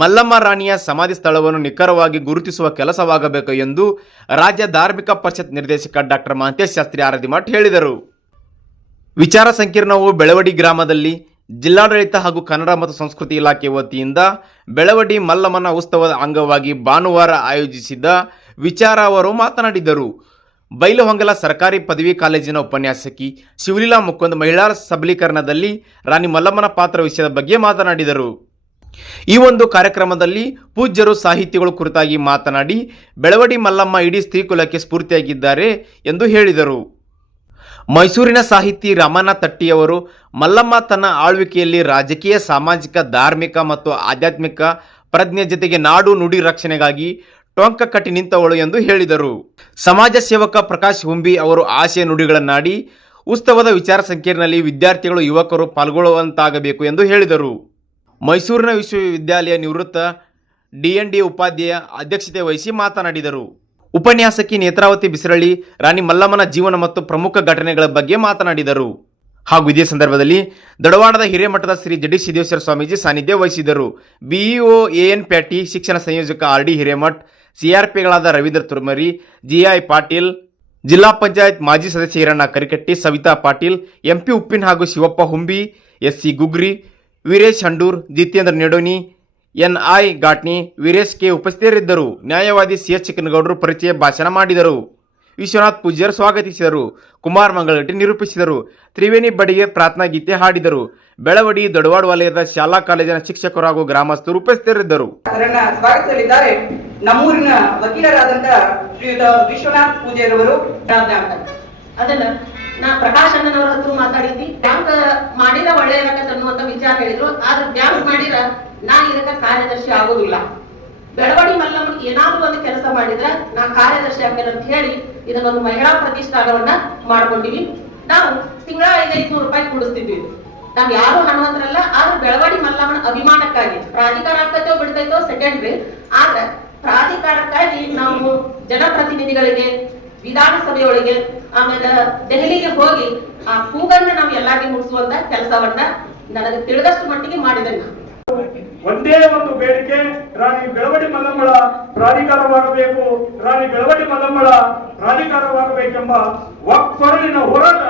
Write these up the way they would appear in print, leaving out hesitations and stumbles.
ಮಲ್ಲಮ್ಮ ರಾಣಿಯ ಸಮಾಧಿ ಸ್ಥಳವನ್ನು ನಿಖರವಾಗಿ ಗುರುತಿಸುವ ಕೆಲಸವಾಗಬೇಕು ಎಂದು ರಾಜ್ಯ ಧಾರ್ಮಿಕ ಪರಿಷತ್ ನಿರ್ದೇಶಕ ಡಾಕ್ಟರ್ ಮಹಂತೇಶ್ ಶಾಸ್ತ್ರಿ ಆರದಿಮಠ್ ಹೇಳಿದರು. ವಿಚಾರ ಸಂಕಿರಣವು ಬೆಳವಡಿ ಗ್ರಾಮದಲ್ಲಿ ಜಿಲ್ಲಾಡಳಿತ ಹಾಗೂ ಕನ್ನಡ ಮತ್ತು ಸಂಸ್ಕೃತಿ ಇಲಾಖೆ ವತಿಯಿಂದ ಬೆಳವಡಿ ಮಲ್ಲಮ್ಮನ ಉತ್ಸವದ ಅಂಗವಾಗಿ ಭಾನುವಾರ ಆಯೋಜಿಸಿದ್ದ ವಿಚಾರ ಅವರು ಮಾತನಾಡಿದರು. ಬೈಲಹೊಂಗಲ ಸರ್ಕಾರಿ ಪದವಿ ಕಾಲೇಜಿನ ಉಪನ್ಯಾಸಕಿ ಶಿವಲೀಲಾ ಮುಕುಂದ್ ಮಹಿಳಾ ಸಬಲೀಕರಣದಲ್ಲಿ ರಾಣಿ ಮಲ್ಲಮ್ಮನ ಪಾತ್ರ ವಿಷಯದ ಬಗ್ಗೆ ಮಾತನಾಡಿದರು. ಈ ಒಂದು ಕಾರ್ಯಕ್ರಮದಲ್ಲಿ ಪೂಜ್ಯರು ಸಾಹಿತಿಗಳು ಕುರಿತಾಗಿ ಮಾತನಾಡಿ ಬೆಳವಡಿ ಮಲ್ಲಮ್ಮ ಇಡೀ ಸ್ತ್ರೀಕುಲಕ್ಕೆ ಸ್ಫೂರ್ತಿಯಾಗಿದ್ದಾರೆ ಎಂದು ಹೇಳಿದರು. ಮೈಸೂರಿನ ಸಾಹಿತಿ ರಾಮಣ್ಣ ತಟ್ಟಿಯವರು ಮಲ್ಲಮ್ಮ ತನ್ನ ಆಳ್ವಿಕೆಯಲ್ಲಿ ರಾಜಕೀಯ, ಸಾಮಾಜಿಕ, ಧಾರ್ಮಿಕ ಮತ್ತು ಆಧ್ಯಾತ್ಮಿಕ ಪ್ರಜ್ಞೆ ಜೊತೆಗೆ ನಾಡು ನುಡಿ ರಕ್ಷಣೆಗಾಗಿ ಟೊಂಕ ಕಟ್ಟಿ ನಿಂತವಳು ಎಂದು ಹೇಳಿದರು. ಸಮಾಜ ಸೇವಕ ಪ್ರಕಾಶ್ ಹುಂಬಿ ಅವರು ಆಶಯ ನುಡಿಗಳನ್ನಾಡಿ ಉತ್ಸವದ ವಿಚಾರ ಸಂಕಿರಣದಲ್ಲಿ ವಿದ್ಯಾರ್ಥಿಗಳು, ಯುವಕರು ಪಾಲ್ಗೊಳ್ಳುವಂತಾಗಬೇಕು ಎಂದು ಹೇಳಿದರು. ಮೈಸೂರಿನ ವಿಶ್ವವಿದ್ಯಾಲಯ ನಿವೃತ್ತ DND ಉಪಾಧ್ಯಾಯ ಅಧ್ಯಕ್ಷತೆ ವಹಿಸಿ ಮಾತನಾಡಿದರು. ಉಪನ್ಯಾಸಕಿ ನೇತ್ರಾವತಿ ಬಿಸರಳ್ಳಿ ರಾಣಿ ಮಲ್ಲಮ್ಮನ ಜೀವನ ಮತ್ತು ಪ್ರಮುಖ ಘಟನೆಗಳ ಬಗ್ಗೆ ಮಾತನಾಡಿದರು. ಹಾಗೂ ಇದೇ ಸಂದರ್ಭದಲ್ಲಿ ದಡವಾಡದ ಹಿರೇಮಠದ ಶ್ರೀ ಜಡಿ ಸಿದ್ದೇಶ್ವರ ಸ್ವಾಮೀಜಿ ಸಾನ್ನಿಧ್ಯ ವಹಿಸಿದರು. BEO AN ಪ್ಯಾಟಿ, ಶಿಕ್ಷಣ ಸಂಯೋಜಕ RD ಹಿರೇಮಠ್, CRPಗಳಾದ ರವೀಂದ್ರ ತುರ್ಮರಿ, GI ಪಾಟೀಲ್, ಜಿಲ್ಲಾ ಪಂಚಾಯತ್ ಮಾಜಿ ಸದಸ್ಯ ಈರಣ್ಣ ಕರಿಕಟ್ಟಿ, ಸವಿತಾ ಪಾಟೀಲ್, MP ಉಪ್ಪಿನ್ ಹಾಗೂ Shivappa Humbi, SC Gugri, Veeresh Handur, Jitendra Nedoni, NI Ghatni, Veeresh K ಉಪಸ್ಥಿತರಿದ್ದರು. ನ್ಯಾಯವಾದಿ CS ಚಿಕ್ಕನಗೌಡರು ಪರಿಚಯ ಭಾಷಣ ಮಾಡಿದರು. ವಿಶ್ವನಾಥ್ ಪೂಜ್ಯರು ಸ್ವಾಗತಿಸಿದರು. ಕುಮಾರ್ ಮಂಗಳಗಟ್ಟಿ ನಿರೂಪಿಸಿದರು. ತ್ರಿವೇಣಿ ಬಡಿಗೆ ಪ್ರಾರ್ಥನಾ ಗೀತೆ ಹಾಡಿದರು. ಬೆಳವಡಿ ದೊಡವಾಡ ವಲಯದ ಶಾಲಾ ಕಾಲೇಜಿನ ಶಿಕ್ಷಕರು ಹಾಗೂ ಗ್ರಾಮಸ್ಥರು ಉಪಸ್ಥಿತರಿದ್ದರು. ಸ್ವಾಗತಿಸಲಿದ್ದಾರೆ ನಮ್ಮೂರಿನ ವಕೀಲರಾದಂತ ಶ್ರೀಯುತ ವಿಶ್ವನಾಥ್ ಪೂಜ್ಯರವರು. ಅದನ್ನ ನಾ ಪ್ರಕಾಶ್ ಅಣ್ಣನವರ ಹತ್ರ ಮಾತಾಡಿದ್ವಿ. ಬ್ಯಾಂಕ್ ಮಾಡಿದ ಒಳ್ಳೆಯದಕ್ಕ ಅನ್ನುವಂತ ವಿಚಾರ ಹೇಳಿದ್ರು. ಆದ್ರೆ ಬ್ಯಾಂಕ್ ಮಾಡಿರ ನಾ ಇದಕ್ಕ ಕಾರ್ಯದರ್ಶಿ ಆಗೋದಿಲ್ಲ. ಬೆಳವಡಿ ಮಲ್ಲಮ್ಮ ಏನಾದ್ರೂ ಒಂದು ಕೆಲಸ ಮಾಡಿದ್ರೆ ನಾ ಕಾರ್ಯದರ್ಶಿ ಆಗ್ತೇನೆ ಅಂತ ಹೇಳಿ ಇದನ್ನೊಂದು ಮಹಿಳಾ ಪ್ರತಿಷ್ಠಾನವನ್ನ ಮಾಡ್ಕೊಂಡಿವಿ. ನಾವು ತಿಂಗಳ 500 ರೂಪಾಯಿ ಕೊಡಿಸ್ತಿದ್ವಿ. ನಾವ್ ಯಾರು ಹಣವಂತರಲ್ಲ. ಆದ್ರೆ ಬೆಳವಡಿ ಮಲ್ಲಮ್ಮನ ಅಭಿಮಾನಕ್ಕಾಗಿ ಪ್ರಾಧಿಕಾರ ಆಗ್ತೈತೋ ಬಿಡ್ತೈತೋ ಸೆಕೆಂಡ್ರಿ, ಆದ್ರೆ ಪ್ರಾಧಿಕಾರಕ್ಕಾಗಿ ನಾವು ಜನಪ್ರತಿನಿಧಿಗಳಿಗೆ, ವಿಧಾನಸಭೆಯೊಳಗೆ, ಆಮೇಲೆ ದೆಹಲಿಗೆ ಹೋಗಿ ಆ ಕೂಗನ್ನ ನಾವು ಎಲ್ಲಾರ್ಗಿ ಮುಗಿಸುವಂತ ಕೆಲಸವನ್ನ ನನಗೆ ತಿಳಿದಷ್ಟು ಮಟ್ಟಿಗೆ ಮಾಡಿದ್ದೇನೆ. ಒಂದೇ ಒಂದು ಬೇಡಿಕೆ, ರಾಣಿ ಬೆಳವಡಿ ಮಲ್ಲಮ್ಮಳ ಪ್ರಾಧಿಕಾರವಾಗಬೇಕು, ರಾಣಿ ಬೆಳವಡಿ ಮಲ್ಲಮ್ಮಳ ಪ್ರಾಧಿಕಾರವಾಗಬೇಕೆಂಬ ಒಕ್ಕೊರಲಿನ ಹೋರಾಟ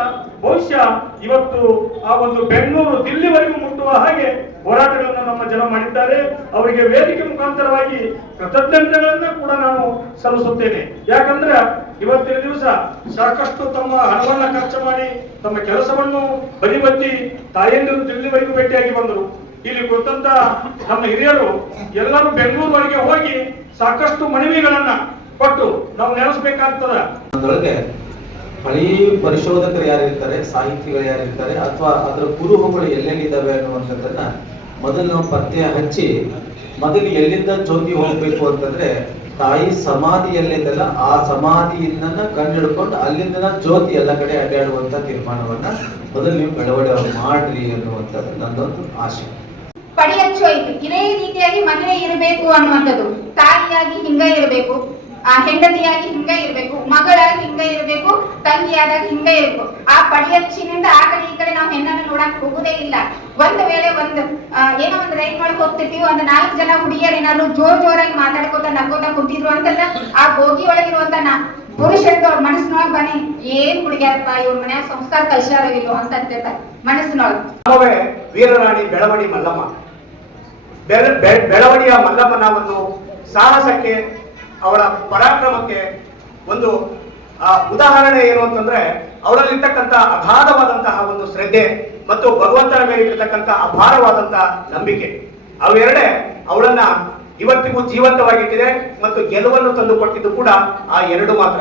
ಬಹುಶಃ ಇವತ್ತು ಆ ಒಂದು ಬೆಂಗಳೂರು, ದಿಲ್ಲಿವರೆಗೂ ಮುಟ್ಟುವ ಹಾಗೆ ಹೋರಾಟಗಳನ್ನು ನಮ್ಮ ಜನ ಮಾಡಿದ್ದಾರೆ. ಅವರಿಗೆ ವೇದಿಕೆ ಮುಖಾಂತರವಾಗಿ ಕೃತಜ್ಞತೆಗಳನ್ನ ಕೂಡ ನಾನು ಸಲ್ಲಿಸುತ್ತೇನೆ. ಯಾಕಂದ್ರೆ ಇವತ್ತಿನ ದಿವಸ ಸಾಕಷ್ಟು ತಮ್ಮ ಹಣವನ್ನ ಖರ್ಚು ಮಾಡಿ ತಮ್ಮ ಕೆಲಸವನ್ನು ಬದಿಬತ್ತಿ ತಾಯಂದಿರು ದಿಲ್ಲಿವರೆಗೂ ಭೇಟಿಯಾಗಿ ಬಂದರು. ಇಲ್ಲಿ ಕುರಿತಂತ ನಮ್ಮ ಹಿರಿಯರು ಎಲ್ಲರೂ ಬೆಂಗಳೂರಿಗೆ ಹೋಗಿ ಸಾಕಷ್ಟು ಮನವಿಗಳನ್ನ ಕೊಟ್ಟು ನಾವು ನೆನೆಸಬೇಕಾಗ್ತದ. ಅದರೊಳಗೆ ಹಳಿ ಪರಿಶೋಧಕರು ಯಾರಿರ್ತಾರೆ, ಸಾಹಿತಿಗಳು ಯಾರಿರ್ತಾರೆ, ಅಥವಾ ಅದರ ಕುರುಹುಗಳು ಎಲ್ಲೆಲ್ಲಿದ್ದಾವೆ ಅನ್ನುವಂಥದ್ದನ್ನ ಮೊದಲು ನಾವು ಪತ್ತೆ ಹಚ್ಚಿ, ಮೊದಲು ಎಲ್ಲಿಂದ ಜ್ಯೋತಿ ಹೋಗ್ಬೇಕು ಅಂತಂದ್ರೆ ತಾಯಿ ಸಮಾಧಿ ಎಲ್ಲಿಂದಲ್ಲ ಆ ಸಮಾಧಿಯನ್ನ ಕಂಡಿಡ್ಕೊಂಡು ಅಲ್ಲಿಂದ ಜ್ಯೋತಿ ಎಲ್ಲ ಕಡೆ ಅಡ್ಡಾಡುವಂತ ತೀರ್ಮಾನವನ್ನ ಮೊದಲು ನೀವು ಬೆಳವಡಿ ಮಾಡ್ರಿ ಅನ್ನುವಂಥದ್ದು ನನ್ನೊಂದು ಆಶೆ. ಪಡಿಯಚ್ಚೋಯ್ತು ಇದೇ ರೀತಿಯಾಗಿ ಮಹಿಳೆ ಇರಬೇಕು ಅನ್ನುವಂಥದ್ದು. ತಾಯಿಯಾಗಿ ಹಿಂಗ ಇರಬೇಕು, ಹೆಂಡತಿಯಾಗಿ ಹಿಂಗ ಇರಬೇಕು, ಮಗಳಾಗಿ ಹಿಂಗ ಇರಬೇಕು, ತಂಗಿಯಾದಾಗ ಹಿಂಗ ಇರಬೇಕು. ಆ ಪಡಿಯಚ್ಚಿನಿಂದ ಆ ಕಡೆ ಈ ಕಡೆ ನಾವು ಹೆಣ್ಣನ್ನು ನೋಡಕ್ ಹೋಗುದೇ ಇಲ್ಲ. ಒಂದು ವೇಳೆ ಏನೋ ಒಂದು ರೈಲ್ ಒಳಗೆ ಹೋಗ್ತಿರ್ತೀವಿ, ಒಂದು 4 ಜನ ಹುಡುಗಿಯರು ಏನಾದ್ರು ಜೋರಾಗಿ ಮಾತಾಡ್ಕೋತ ನಕ್ಕೋತ ಕುಂತಿದ್ರು ಅಂತಂದ್ರೆ ಆ ಬೋಗಿ ಒಳಗಿರುವಂತ ಪುರುಷರದ್ದು ಅವ್ರ ಮನಸ್ಸಿನೊಳಗೆ ಬನ್ನಿ, ಏನ್ ಹುಡುಗಿಯಾರಪ್ಪ ಇವ್ರ ಮನ್ಯಾಗ ಸಂಸ್ಕಾರ ಕಲ್ಸಾರಿಲ್ಲೋ ಅಂತ ಅಂತಿರ್ತಾರೆ ಮನಸ್ಸಿನೊಳಗೆ. ವೀರರಾಣಿ ಬೆಳವಡಿ ಮಲ್ಲಮ್ಮ, ಬೆಳವಡಿಯ ಮಲ್ಲಮ್ಮನ ಒಂದು ಸಾಹಸಕ್ಕೆ, ಅವಳ ಪರಾಕ್ರಮಕ್ಕೆ ಒಂದು ಉದಾಹರಣೆ ಏನು ಅಂತಂದ್ರೆ ಅವಳಲ್ಲಿರ್ತಕ್ಕಂಥ ಅಗಾಧವಾದಂತಹ ಒಂದು ಶ್ರದ್ಧೆ ಮತ್ತು ಭಗವಂತನ ಮೇಲೆ ಇರತಕ್ಕಂಥ ಅಪಾರವಾದಂತಹ ನಂಬಿಕೆ. ಅವೆರಡೇ ಅವಳನ್ನ ಇವತ್ತಿಗೂ ಜೀವಂತವಾಗಿಟ್ಟಿದೆ ಮತ್ತು ಗೆಲುವನ್ನು ತಂದು ಕೊಟ್ಟಿದ್ದು ಕೂಡ ಆ ಎರಡು ಮಾತ್ರ.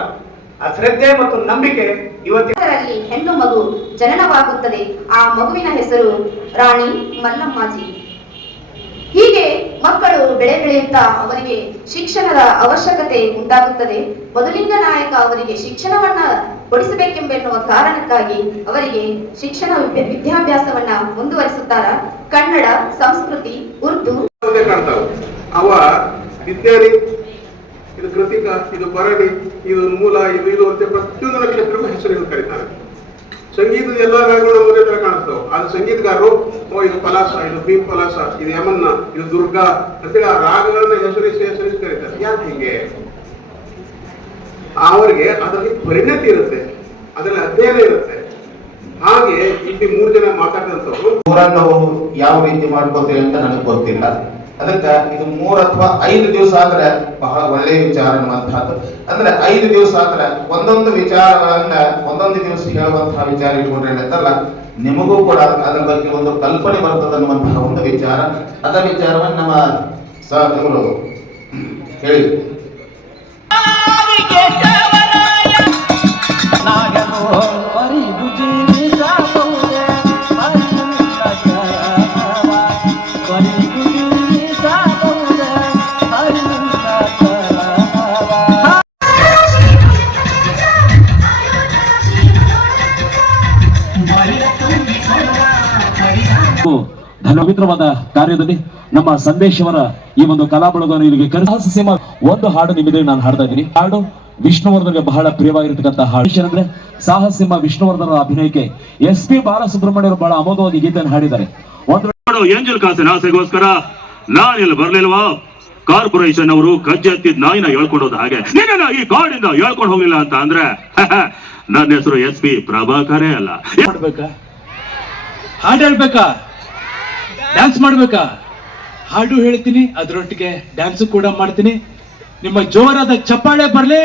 ಆ ಶ್ರದ್ಧೆ ಮತ್ತು ನಂಬಿಕೆ ಇವತ್ತಿನಲ್ಲಿ ಹೆಣ್ಣು ಮಗು ಜನನವಾಗುತ್ತದೆ. ಆ ಮಗುವಿನ ಹೆಸರು ರಾಣಿ ಮಲ್ಲಮ್ಮಾಜಿ. ಹೀಗೆ ಮಕ್ಕಳು ಬೆಳೆಯುತ್ತಾ ಅವರಿಗೆ ಶಿಕ್ಷಣದ ಅವಶ್ಯಕತೆ ಉಂಟಾಗುತ್ತದೆ. ಮೊದಲಿಂಗ ನಾಯಕ ಅವರಿಗೆ ಶಿಕ್ಷಣವನ್ನ ಕೊಡಿಸಬೇಕೆಂಬೆನ್ನುವ ಕಾರಣಕ್ಕಾಗಿ ಅವರಿಗೆ ಶಿಕ್ಷಣ ವಿದ್ಯಾಭ್ಯಾಸವನ್ನ ಮುಂದುವರಿಸುತ್ತಾರ. ಕನ್ನಡ, ಸಂಸ್ಕೃತಿ, ಉರ್ದು ಅವ ವಿಜ್ಞಾನಿ, ಇದು ಕೃತಿಕ, ಇದು ಬರಡಿ, ಇದು ಮೂಲ, ಇದು ಅಂತ ಪ್ರತಿಯೊಂದು ನಕ್ಷತ್ರಕ್ಕೂ ಹೆಸರು ಕರೀತಾರೆ. ಸಂಗೀತದ ಎಲ್ಲ ರಾಗಗಳು ಒಂದೇ ತರ ಕಾಣಿಸ್ತವೆ. ಅದು ಸಂಗೀತಗಾರರು ಇದು ಪಲಾಸ, ಇದು ಬಿ ಪಲಾಸ, ಇದು ಯಮನ್ನ, ಇದು ದುರ್ಗಾ ಅಂತೇಳಿ ಆ ರಾಗಗಳನ್ನ ಹೆಸರಿಸಿ ಕರೀತಾರೆ. ಯಾಕೆ ಹೀಗೆ? ಅವರಿಗೆ ಅದರಲ್ಲಿ ಪರಿಣತಿ ಇರುತ್ತೆ, ಅದರಲ್ಲಿ ಅಧ್ಯಯನ ಇರುತ್ತೆ. ಹಾಗೆ ಇಲ್ಲಿ 3 ಜನ ಮಾತಾಡಿದಂಥವ್ರು ನಾವು ಯಾವ ರೀತಿ ಮಾಡ್ಕೋತೀವಿ ಅಂತ ನನಗೆ ಗೊತ್ತಿಲ್ಲ. ಅದಕ್ಕೆ ಇದು 3 ಅಥವಾ 5 ದಿವಸ ಆದ್ರೆ ಬಹಳ ಒಳ್ಳೆಯ ವಿಚಾರ ಅನ್ನುವಂಥದ್ದು. ಅಂದ್ರೆ 5 ದಿವಸ ಆದ್ರೆ ಒಂದೊಂದು ವಿಚಾರಗಳನ್ನ ಒಂದೊಂದು ದಿವಸ ಹೇಳುವಂತಹ ವಿಚಾರ ಇಟ್ಕೊಂಡ್ರೆ ಏನಂತಲ್ಲ, ನಿಮಗೂ ಕೂಡ ಅದರ ಬಗ್ಗೆ ಒಂದು ಕಲ್ಪನೆ ಬರ್ತದೆ ಅನ್ನುವಂತಹ ಒಂದು ವಿಚಾರ. ಅದ ವಿಚಾರವನ್ನು ನಮ್ಮ ಇವರು ಹೇಳಿ ಪವಿತ್ರವಾದ ಕಾರ್ಯದಲ್ಲಿ ನಮ್ಮ ಸಂದೇಶವರ ಈ ಒಂದು ಕಲಾ ಬಳಗವನ್ನು ಇಲ್ಲಿಗೆ ಸಾಹಸ ಸಿಂಹ ಒಂದು ಹಾಡು ನಿಮಗೆ ನಾನು ಹಾಡ್ತಾ ಇದ್ದೀನಿ. ಹಾಡು ವಿಷ್ಣುವರ್ಧನ್ಗೆ ಬಹಳ ಪ್ರಿಯವಾಗಿರ್ತಕ್ಕಂಥ ಹಾಡು ಅಂದ್ರೆ ಸಾಹಸ ಸಿಂಹ ವಿಷ್ಣುವರ್ಧನ ಅಭಿನಯಕ್ಕೆ SP ಬಾಲಸುಬ್ರಹ್ಮಣ್ಯರು ಬಹಳ ಅಮೋಘವಾಗಿ ಗೀತೆಯನ್ನು ಹಾಡಿದ್ದಾರೆ. ಒಂದು ಏಂಜಲ್ ಕಾಸಿನ ಆಸೆಗೋಸ್ಕರ ನಾನಿಲ್ಲಿ ಬರ್ಲಿಲ್ವಾ? ಕಾರ್ಪೊರೇಷನ್ ಅವರು ಕಜ್ಜೆ ಹತ್ತಿದ ನಾಯಿನ ಹೇಳ್ಕೊಂಡೋದ ಹಾಗೆ ನಿನ್ನ ಈ ಕಾಡಿಂದ ಹೇಳ್ಕೊಂಡು ಹೋಗ್ಲಿಲ್ಲ ಅಂತ ಅಂದ್ರೆ ನನ್ನ ಹೆಸರು SP ಪ್ರಭಾಕರೇ ಅಲ್ಲ. ಮಾಡ್ಬೇಕಾ? ಹಾಡು ಹೇಳ್ಬೇಕಾ? ಡ್ಯಾನ್ಸ್ ಮಾಡ್ಬೇಕಾ? ಹಾಡು ಹೇಳ್ತೀನಿ, ಅದರೊಟ್ಟಿಗೆ ಡ್ಯಾನ್ಸ್ ಕೂಡ ಮಾಡ್ತೀನಿ. ನಿಮ್ಮ ಜೋರಾದ ಚಪ್ಪಾಳೆ ಬರ್ಲಿ.